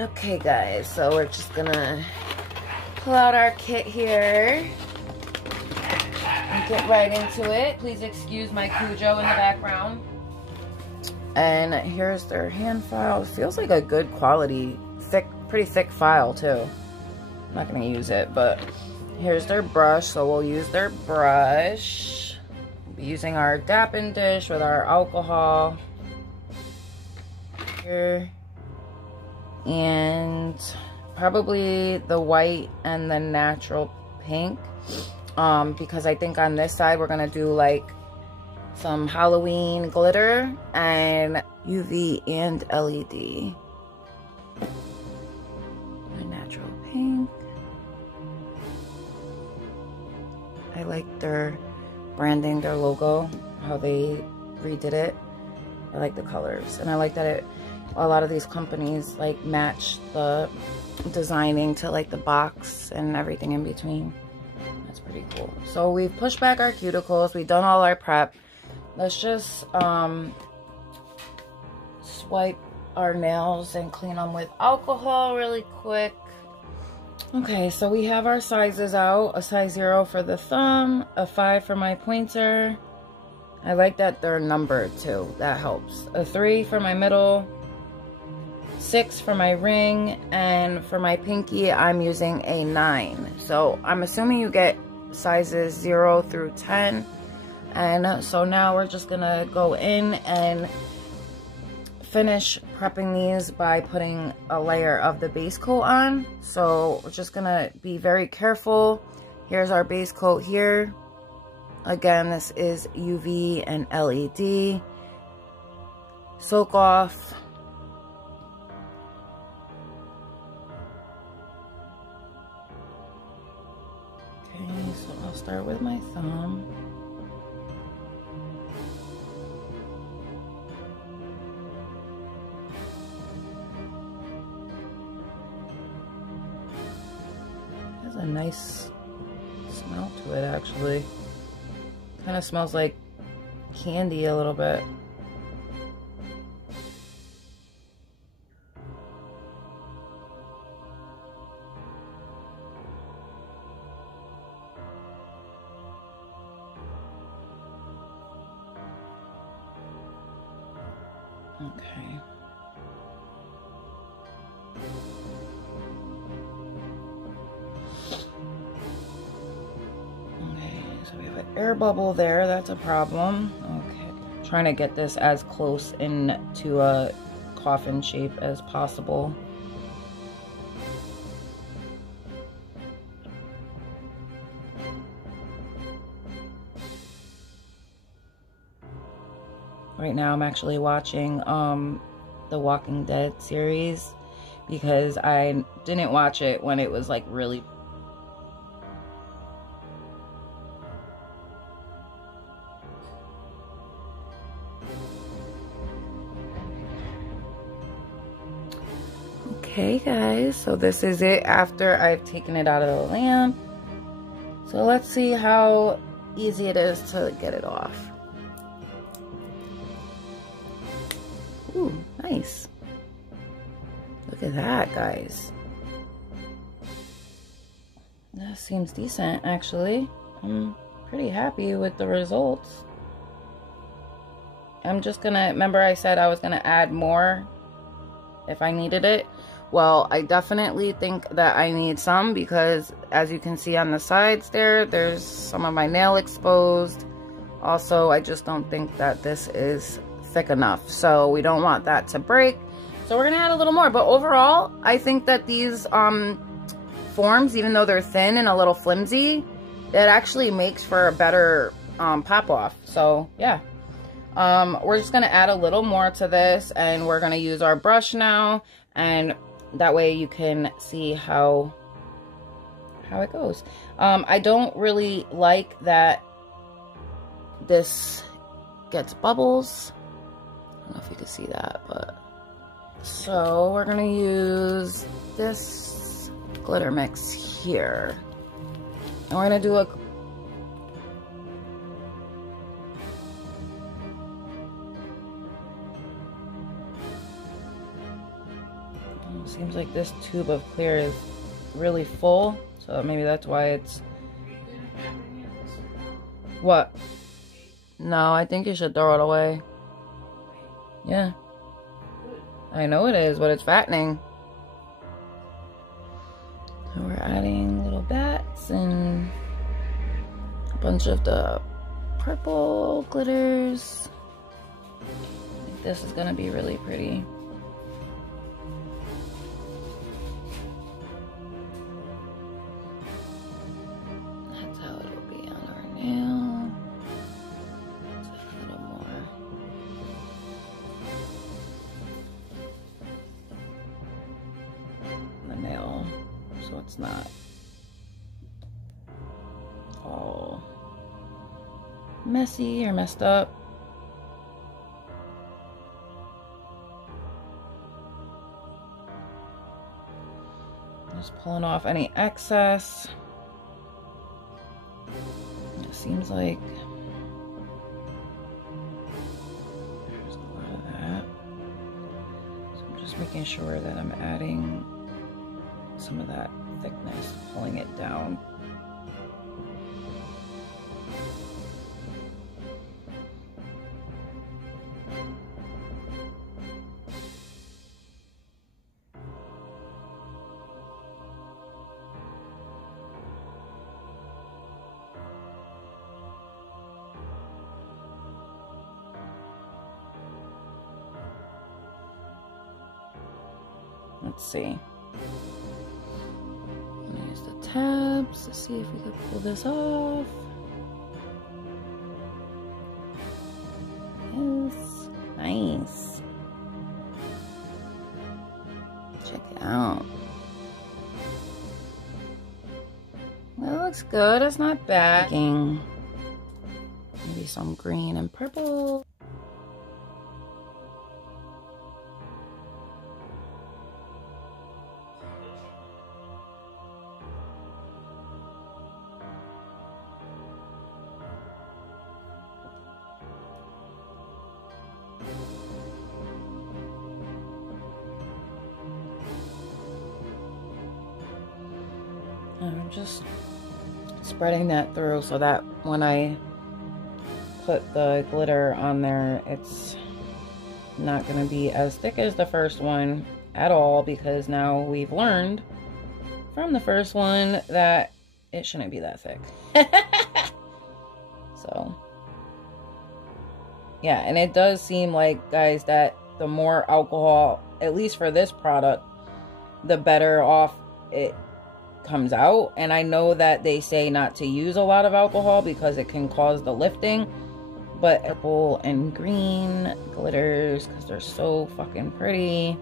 Okay guys, so we're just gonna pull out our kit here and get right into it. Please excuse my Cujo in the background. And here's their hand file. It feels like a good quality, pretty thick file too. I'm not gonna use it, but here's their brush, so we'll use their brush. We'll be using our dapping dish with our alcohol here. And probably the white and the natural pink, because I think on this side we're gonna do like some Halloween glitter and UV and LED. The natural pink. I like their branding, their logo, how they redid it. I like the colors, and I like that a lot of these companies like match the designing to like the box and everything in between. That's pretty cool. So we've pushed back our cuticles, we've done all our prep. Let's just swipe our nails and clean them with alcohol really quick. Okay, so we have our sizes out. A size 0 for the thumb, a 5 for my pointer. I like that they're numbered too, that helps. A 3 for my middle, 6 for my ring, and for my pinky I'm using a 9. So I'm assuming you get sizes 0 through 10. And so now we're just gonna go in and finish prepping these by putting a layer of the base coat on. So we're just gonna be very careful. Here's our base coat here. Again, this is UV and LED. Soak off. Okay, so I'll start with my thumb. Has a nice smell to it, actually. Kind of smells like candy a little bit. Okay. So we have an air bubble there, that's a problem. Okay, trying to get this as close into a coffin shape as possible. Right now I'm actually watching the Walking Dead series because I didn't watch it when it was like really Okay guys, so this is it after I've taken it out of the lamp. So let's see how easy it is to get it off. Ooh, nice. Look at that, guys. That seems decent, actually. I'm pretty happy with the results. I'm just gonna, remember I said I was gonna add more if I needed it. Well, I definitely think that I need some because as you can see on the sides there's some of my nail exposed. Also, I just don't think that this is thick enough. So we don't want that to break. So we're gonna add a little more. But overall, I think that these forms, even though they're thin and a little flimsy, it actually makes for a better pop off. So yeah. We're just gonna add a little more to this and we're gonna use our brush now, and that way you can see how it goes. I don't really like that this gets bubbles. I don't know if you can see that, but so we're gonna use this glitter mix here, and we're gonna do a Seems like this tube of clear is really full, so maybe that's why it's... What? No, I think you should throw it away. Yeah. I know it is, but it's fattening. So we're adding little bats and a bunch of the purple glitters. I think this is gonna be really pretty. That's how it'll be on our nail. Just a little more. The nail, so it's not all messy or messed up. Just pulling off any excess. It seems like there's a lot of that. So I'm just making sure that I'm adding some of that thickness, pulling it down. Let's see. I'm gonna use the tabs to see if we can pull this off. Yes, nice. Check it out. That looks good. It's not bad. Maybe some green and purple. I'm just spreading that through so that when I put the glitter on there, it's not going to be as thick as the first one at all, because now we've learned from the first one that it shouldn't be that thick. So yeah, and it does seem like, guys, that the more alcohol, at least for this product, the better off it comes out. And I know that they say not to use a lot of alcohol because it can cause the lifting, but purple and green glitters, because they're so fucking pretty.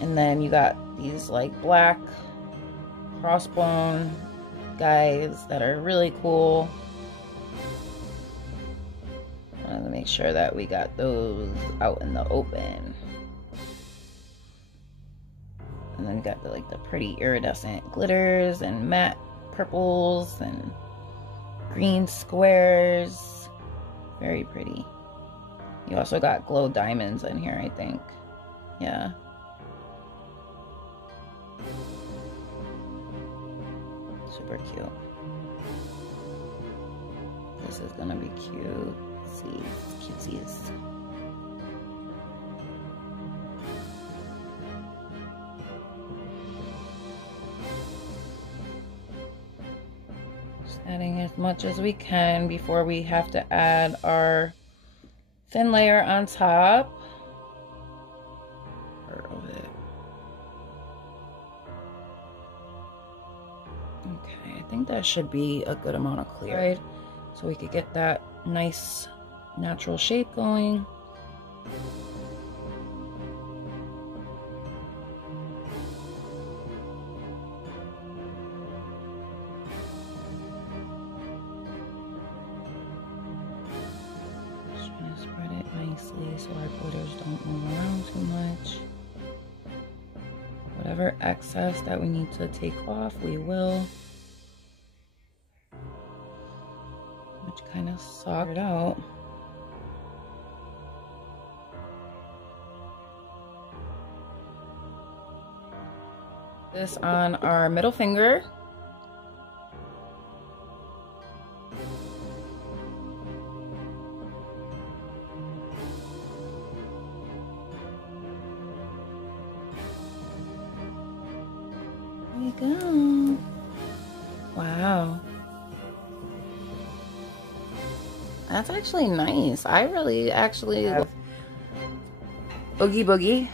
And then you got these like black crossbone guys that are really cool. I want to make sure that we got those out in the open. And then we got the like the pretty iridescent glitters and matte purples and green squares. Very pretty. You also got glow diamonds in here, I think. Yeah. Super cute. This is gonna be cute. Cutesies. Just adding as much as we can before we have to add our thin layer on top. Okay, I think that should be a good amount of clear, right? So we could get that nice natural shape going. Just trying to spread it nicely so our glitters don't move around too much. Whatever excess that we need to take off, we will. Which kind of sucked it out. This on our middle finger. There we go. Wow. That's actually nice. I really actually love Oogie Boogie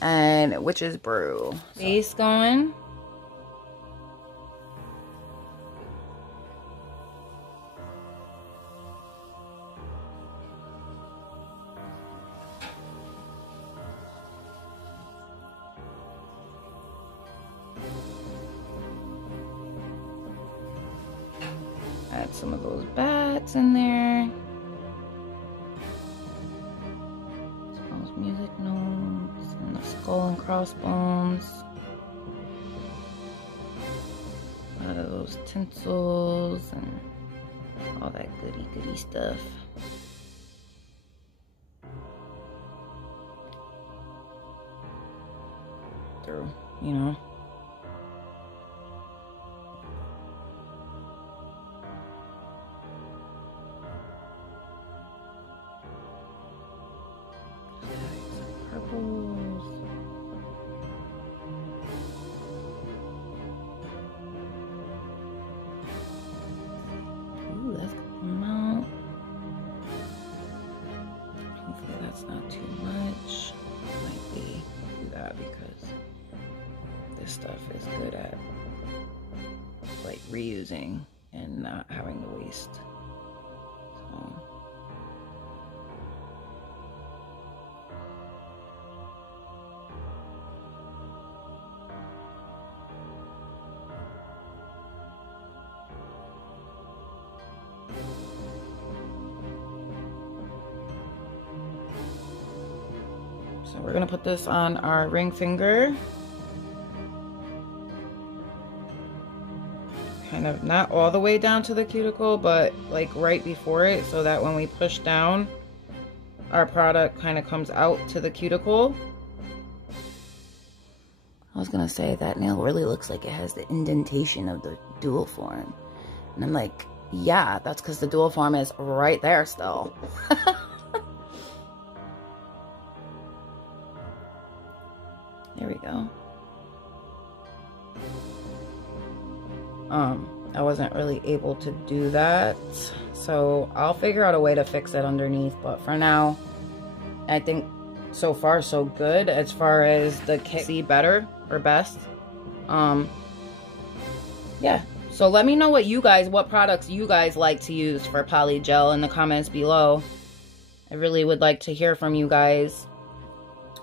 and Witch's Brew. Base going. Add some of those bats in there. Some of those music notes and the skull and crossbones. A lot of those tinsels and all that goody stuff. Through, you know. Ooh, that's a good amount. Hopefully that's not too much. Might be do that because this stuff is good at like reusing and not having to waste. So. So we're gonna put this on our ring finger. Kind of not all the way down to the cuticle, but like right before it, so that when we push down, our product kind of comes out to the cuticle. I was gonna say that nail really looks like it has the indentation of the dual form. And I'm like, yeah, that's because the dual form is right there still. There we go. I wasn't really able to do that, so I'll figure out a way to fix it underneath, but for now, I think so far so good as far as the kit. See better or best. Yeah, so let me know what products you guys like to use for Polygel in the comments below. I really would like to hear from you guys.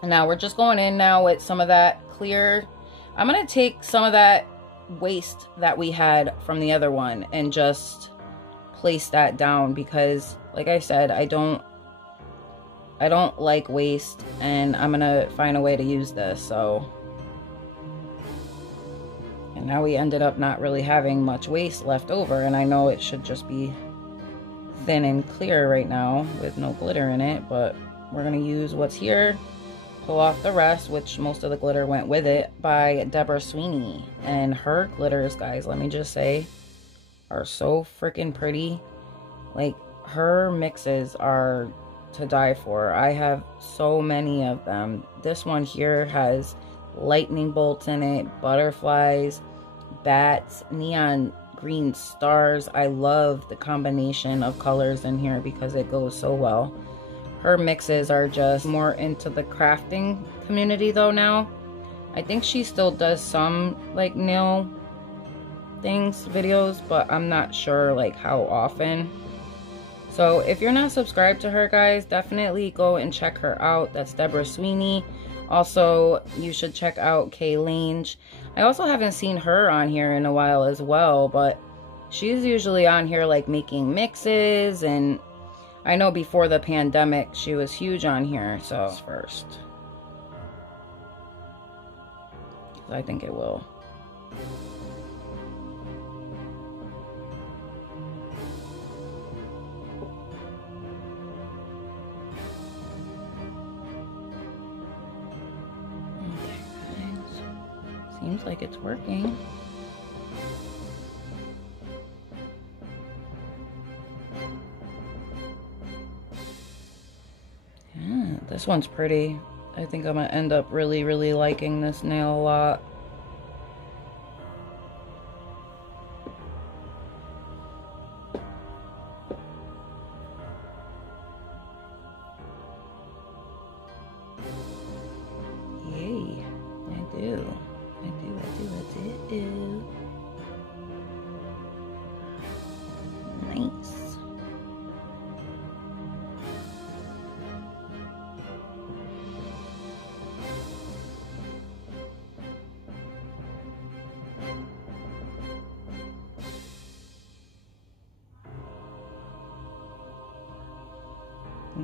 Now we're just going in now with some of that clear. I'm going to take some of that waste that we had from the other one and just place that down because like I said, I don't like waste, and I'm going to find a way to use this. So, and now we ended up not really having much waste left over, and I know it should just be thin and clear right now with no glitter in it, but we're going to use what's here. Pull off the rest, which most of the glitter went with it, by Deborah Sweeney. And her glitters, guys, let me just say, are so freaking pretty. Like, her mixes are to die for. I have so many of them. This one here has lightning bolts in it, butterflies, bats, neon green stars. I love the combination of colors in here because it goes so well. Her mixes are just more into the crafting community though now. I think she still does some like nail things, videos, but I'm not sure like how often. So if you're not subscribed to her, guys, definitely go and check her out. That's Deborah Sweeney. Also, you should check out Kay Lange. I also haven't seen her on here in a while as well, but she's usually on here like making mixes, and I know before the pandemic, she was huge on here. So first, I think it will. Okay, guys. Seems seems like it's working. Yeah, this one's pretty. I think I'm gonna end up really, really liking this nail a lot. Yay, I do. Nice.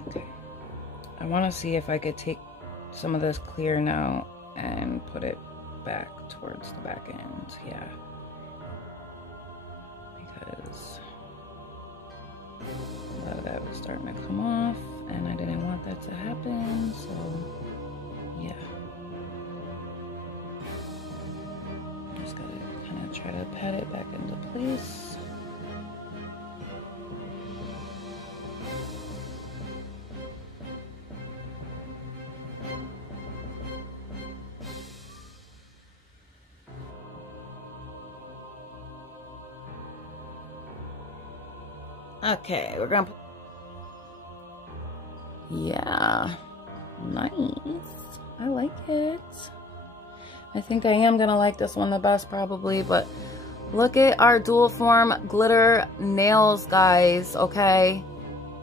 Okay, I want to see if I could take some of this clear now and put it back towards the back end. Yeah, because a lot of that was starting to come off and I didn't want that to happen, so yeah. Just gotta kind of try to pat it back into place. Okay, we're gonna put... Yeah, nice. I like it. I think I am gonna like this one the best probably, but look at our dual form glitter nails, guys, okay?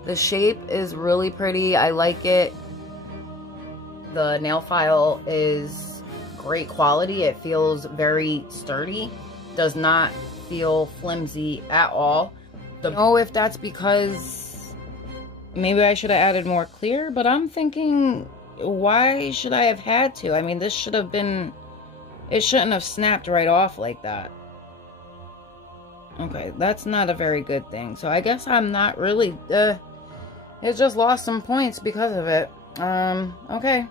The shape is really pretty. I like it. The nail file is great quality. It feels very sturdy. Does not feel flimsy at all. I don't know if that's because maybe I should have added more clear, but I'm thinking, why should I have had to? I mean, this should have been, it shouldn't have snapped right off like that. Okay, that's not a very good thing. So I guess I'm not really, it just lost some points because of it. Okay.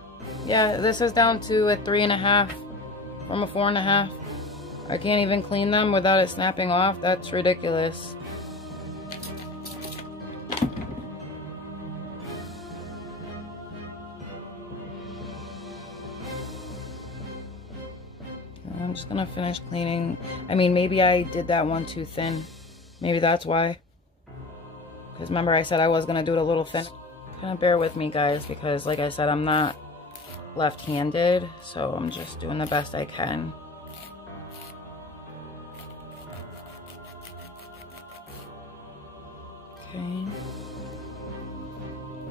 Yeah, this is down to a 3.5 from a 4.5. I can't even clean them without it snapping off. That's ridiculous. I'm just gonna finish cleaning. I mean, maybe I did that one too thin. Maybe that's why. Because remember I said I was gonna do it a little thin. Kind of bear with me, guys, because like I said, I'm not left-handed, so I'm just doing the best I can. Okay.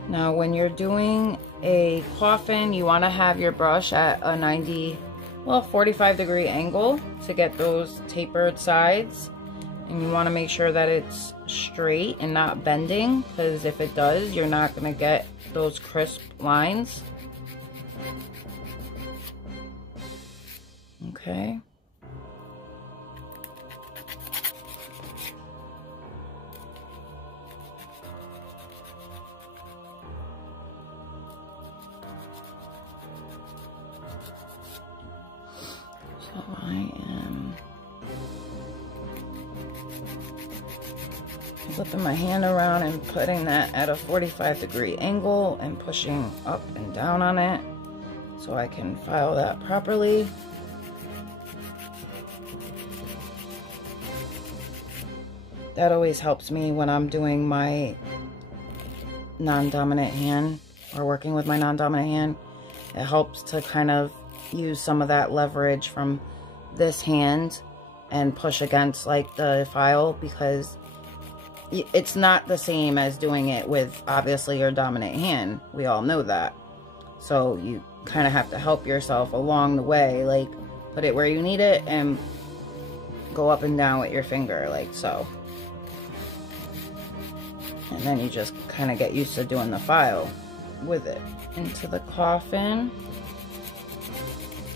Now, when you're doing a coffin, you want to have your brush at a 45-degree angle to get those tapered sides. And you want to make sure that it's straight and not bending, because if it does, you're not going to get those crisp lines. Okay. So I am flipping my hand around and putting that at a 45-degree angle and pushing up and down on it so I can file that properly. That always helps me when I'm doing my non-dominant hand or working with my non-dominant hand. It helps to kind of use some of that leverage from this hand and push against like the file, because it's not the same as doing it with obviously your dominant hand. We all know that. So you kind of have to help yourself along the way, like put it where you need it and go up and down with your finger like so. And then you just kind of get used to doing the file with it. Into the coffin.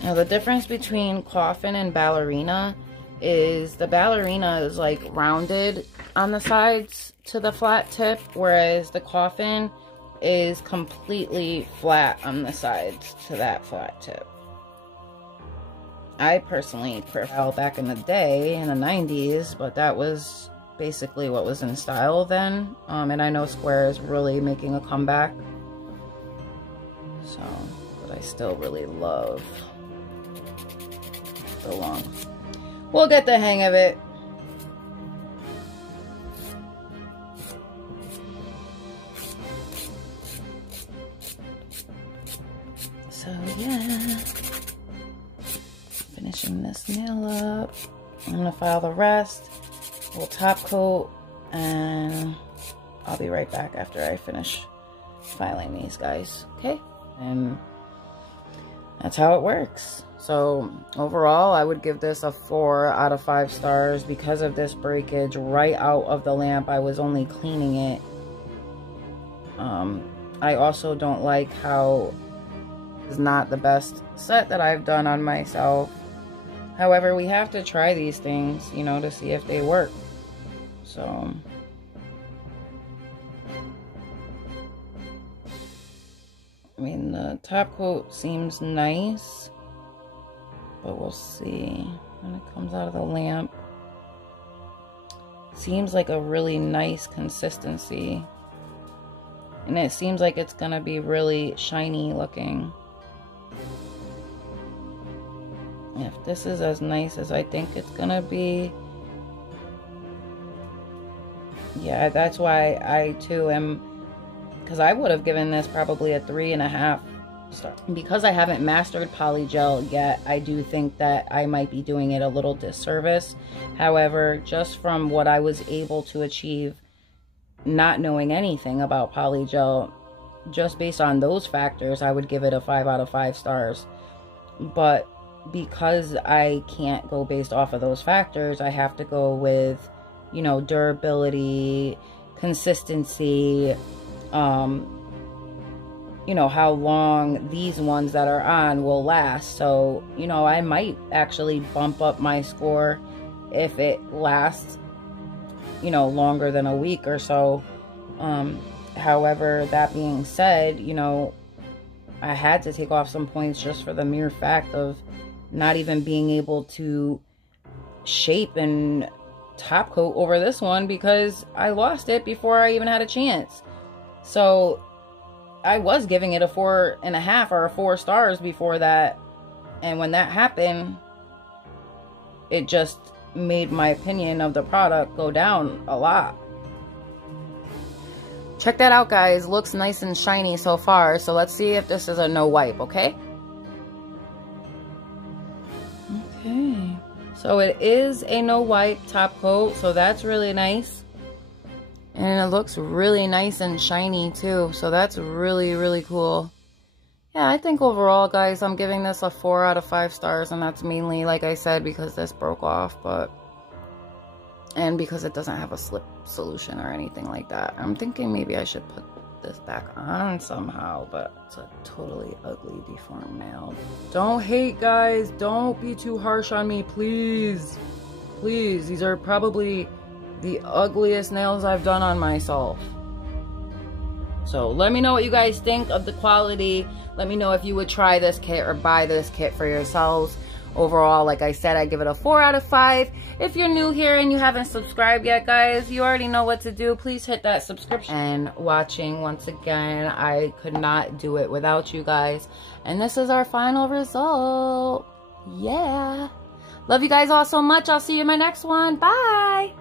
Now the difference between coffin and ballerina is the ballerina is like rounded on the sides to the flat tip, whereas the coffin is completely flat on the sides to that flat tip. I personally prefer back in the day, in the 90s, but that was basically what was in style then. And I know square is really making a comeback. So, but I still really love the long. We'll get the hang of it. So yeah, finishing this nail up. I'm gonna file the rest. We'll top coat, and I'll be right back after I finish filing these guys. Okay, and that's how it works. So overall, I would give this a 4 out of 5 stars because of this breakage right out of the lamp. I was only cleaning it. I also don't like how it's not the best set that I've done on myself. However, we have to try these things, you know, to see if they work. So I mean, the top coat seems nice, but we'll see when it comes out of the lamp. Seems like a really nice consistency, and it seems like it's gonna be really shiny looking. If this is as nice as I think it's gonna be, yeah, that's why I too am, because I would have given this probably a 3.5 star. Because I haven't mastered Polygel yet, I do think that I might be doing it a little disservice. However, just from what I was able to achieve, not knowing anything about Polygel, just based on those factors, I would give it a 5 out of 5 stars. But because I can't go based off of those factors, I have to go with, you know, durability, consistency, you know, how long these ones that are on will last. So, you know, I might actually bump up my score if it lasts, you know, longer than a week or so. However, that being said, you know, I had to take off some points just for the mere fact of not even being able to shape and top coat over this one because I lost it before I even had a chance. So I was giving it a 4.5 or a 4 stars before that, and when that happened, it just made my opinion of the product go down a lot. Check that out, guys. Looks nice and shiny so far. So let's see if this is a no wipe, okay? Okay. So it is a no wipe top coat, so that's really nice. And it looks really nice and shiny too, so that's really, really cool. Yeah, I think overall, guys, I'm giving this a 4 out of 5 stars, and that's mainly, like I said, because this broke off, and because it doesn't have a slip solution or anything like that. I'm thinking maybe I should put this back on somehow, but it's a totally ugly deformed nail. Don't hate, guys. Don't be too harsh on me, please. Please, these are probably the ugliest nails I've done on myself. So let me know what you guys think of the quality. Let me know if you would try this kit or buy this kit for yourselves. Overall, like I said, I give it a 4 out of 5. If you're new here and you haven't subscribed yet, guys, you already know what to do. Please hit that subscription. And watching, once again, I could not do it without you guys. And this is our final result. Yeah. Love you guys all so much. I'll see you in my next one. Bye.